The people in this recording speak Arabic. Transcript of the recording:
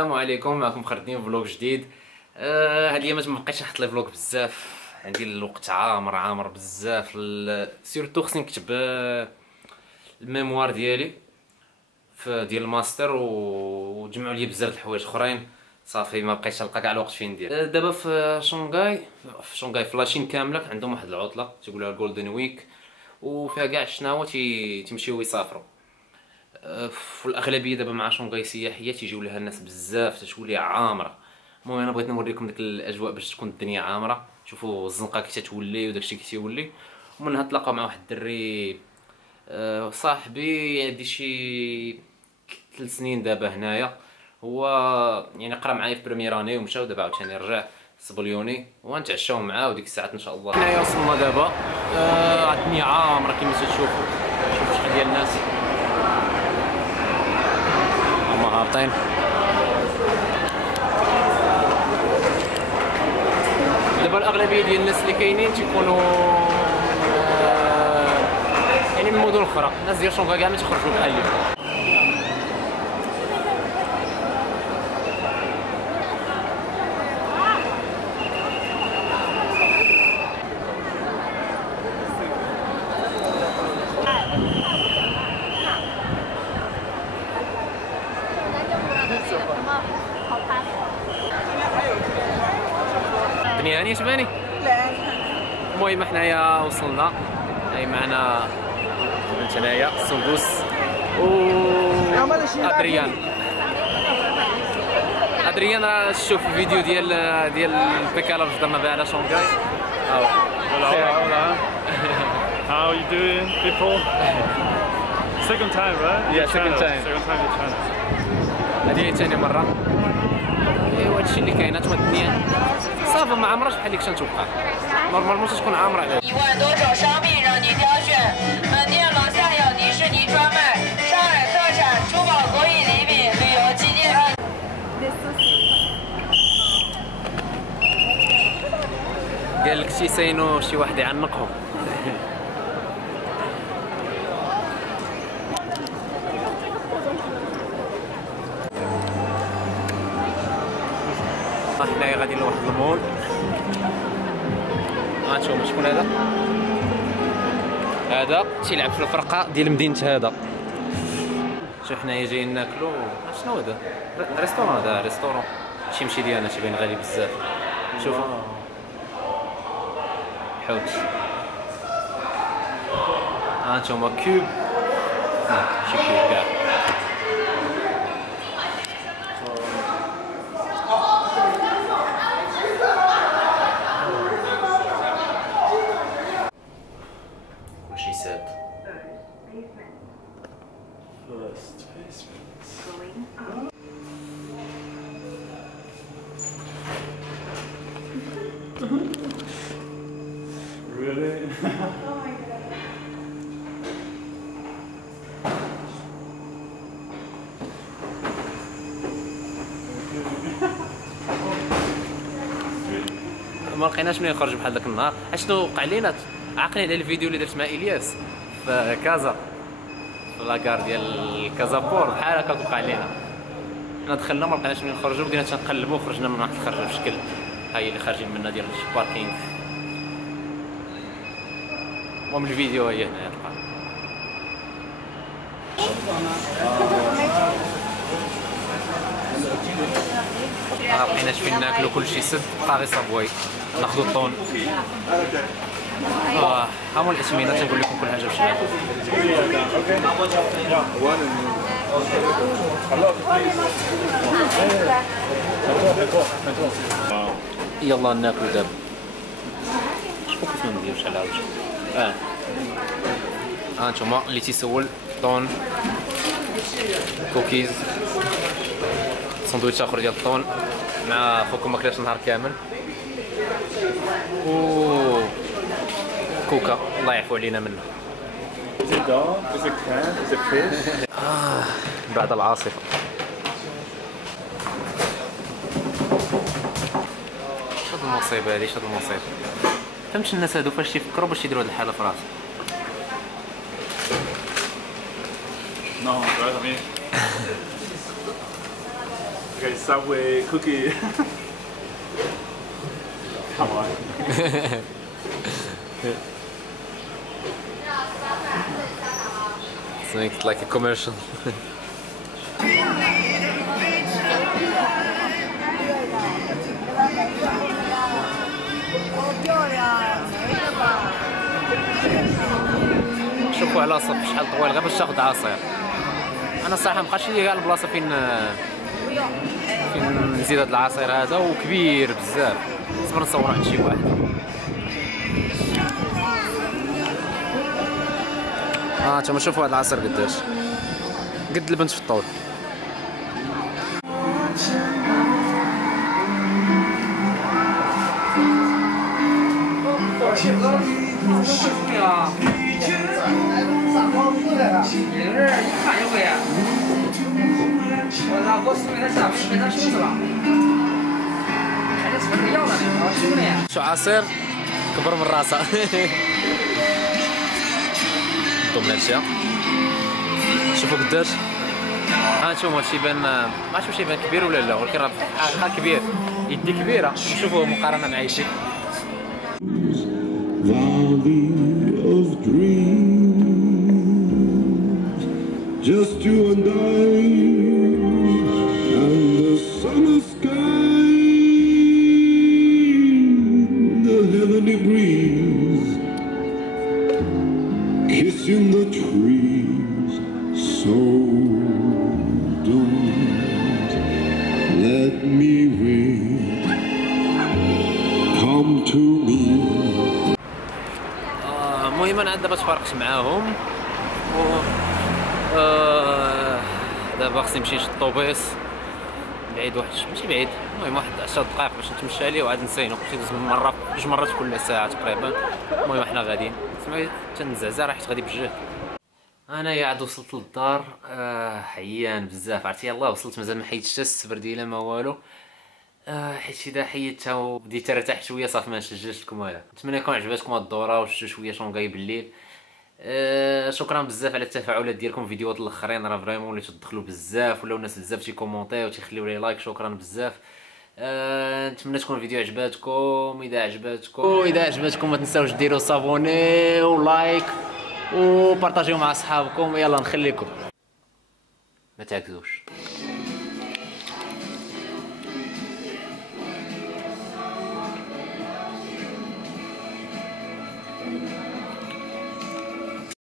السلام عليكم، معكم خالدين فلوق جديد. هاد الايامات ما بقيتش نحط لي فلوق بزاف، عندي الوقت عامر بزاف. سيرتو خصني نكتب الميموار ديالي ديال الماستر، وجمعوا لي بزاف د الحوايج اخرين. صافي ما بقيتش نلقى كاع الوقت فين ندير. دابا في شونغاي في لاشين كامله عندهم واحد العطله تيقولوها الجولدن ويك، وفيها كاع الشناوه تيمشيو يسافروا. في الاغلبيه دابا مع شونغاي سياحيه تيجيو لها الناس بزاف، تتولي عامره. المهم انا بغيت نوريكم ديك الاجواء باش تكون الدنيا عامره. شوفوا الزنقه كي تتولي وداكشي كي تيولي. ومنها تلاقاو مع واحد الدري صاحبي عندي شي 3 سنين دابا هنايا. هو يعني قرا معايا في بريمير اني ومشى، ودابا عاوتاني رجع صبليوني ونتعشاو معاه وديك الساعات ان شاء الله. هنايا وصلنا دابا. الدنيا عامره كما تشوفوا. شوفوا شحال ديال الناس هما هابطين. دابا الاغلبيه ديال الناس اللي كاينين تيكونوا يعني من مدن اخرى. الناس ديال شونغاي كاع ما تيخرجوا بحال اليوم. الدنيا هانيه شباني؟ لا. المهم حنايا وصلنا، هاي معنا بنت هنايا سندوس و ادريان راه شوف الفيديو ديال البيكالا اللي درنا بها على شونغاي. Hola. How are you doing, people? Second time, right? Yeah, second time. Second time in China. هذه هي ثاني مرة. ايوا هادشي اللي كاين. هانتوما الدنيا صافا ما عمرهاش بحال اللي كنت نتوقع. نورمالمون تكون عامرة على 1万多种商品让你挑选，门店楼下有迪士尼专卖，上海特产珠宝国语礼品，旅游纪念品。 قال لك شي ساينو شي واحد يعنقهم. حنايا غاديين لواحد المول. غنشوفوا شكون هذا. هذا تيلعب في الفرقه ديال مدينه هذا. شوف حنايا جايين ناكلو. شنو هذا؟ ريستورون. هذا ريستورون شي ديالنا تيبان غالي بزاف. شوفوا حوت. هانتوما كوب. شي كوب كاع. كلشي ساد. Really? ما لقيناش منين نخرج بحال داك النهار. اشنو وقع لينا؟ عاقلين على الفيديو اللي درت مع الياس في كازا، في لاكار ديال كازابور. بحال هكا وقع لينا. حنا دخلنا ما لقيناش منين نخرجوا، بدينا تنقلبوا وخرجنا من واحد الخرجه بشكل هاي اللي خارجين منها ديال الباركينغ. المهم الفيديو هي هنايا تلقى. ما لقيناش فين ناكلو، كلشي سد. بقى غير صابواي ناخدو الطون. هامون الاسمينه تنقول لكم كل حاجه باش ناكل. يلا ناكلو دابا. شوفوا كيف ما نديروش على وجه. هانتوما اللي تيسول طون، كوكيز، سندويتش اخر ديال الطون مع خوكم ماكلاش النهار كامل، و كوكا الله يعفو علينا منه. Is it dog? Is it cat? Is it fish? بعد العاصفة. شاد المصيبة هادي، شاد المصيبة. فهمتش الناس هادو فاش تيفكروا باش يديروا هاد الحالة في راسهم. No, right, I mean. Okay, Subway cookie. Come on. It's like a commercial. شوفوا على صف شحال طويل غير باش تاخذ عصير. انا الصراحه مابقاش ليا كاع البلاصه فين نزيد هذا العصير هذا، وكبير بزاف. صبر نصور عند شي واحد. نتوما شوفوا هذا العصير قداش قد البنت في الطول. شو عصير كبر من راسها. ضمن الاشياء شوفوا قداش. نشوفوا هادشي يبان ما عرفتش واش يبان كبير ولا لا، ولكن راه كبير، يدي كبيره. نشوفوه مقارنه مع شي. Valley of dreams, just you and I, and the summer sky, the heavenly breeze, kissing the trees, so don't let me wait, come to me. المهم انا دابا تفارقت معاهم و دابا خصني نمشي نشد الطوبيس بعيد واحد، ماشي بعيد، المهم واحد 10 دقائق باش نتمشى عليه وعاد نسينو. كنت مره جوج مرات كل ساعه تقريبا. المهم حنا غاديين سمعت تنزعزع راه حيت غادي بجهد. انايا عاد وصلت للدار حيان بزاف. عرفتي يلاه وصلت مازال ما حيدتش حتى السبرديله ما والو، حيت اذا حيدتها وبديت ارتاح شويه صافي ما نسجلش لكم هذا. نتمنى يكون عجباتكم هاد الدوره وشفتوا شويه شونغاي بالليل. شكرا بزاف على التفاعلات ديالكم. فيديوهات الاخرين راه فريمون وليتو تدخلوا بزاف، ولاو الناس بزاف تيكومونطيو وتيخليو لي لايك. شكرا بزاف. نتمنى تكون الفيديو عجباتكم. اذا عجباتكم ما تنساوش ديروا صابوني ولايك وبارطاجيو مع اصحابكم. يلا نخليكم ما تعكزوش.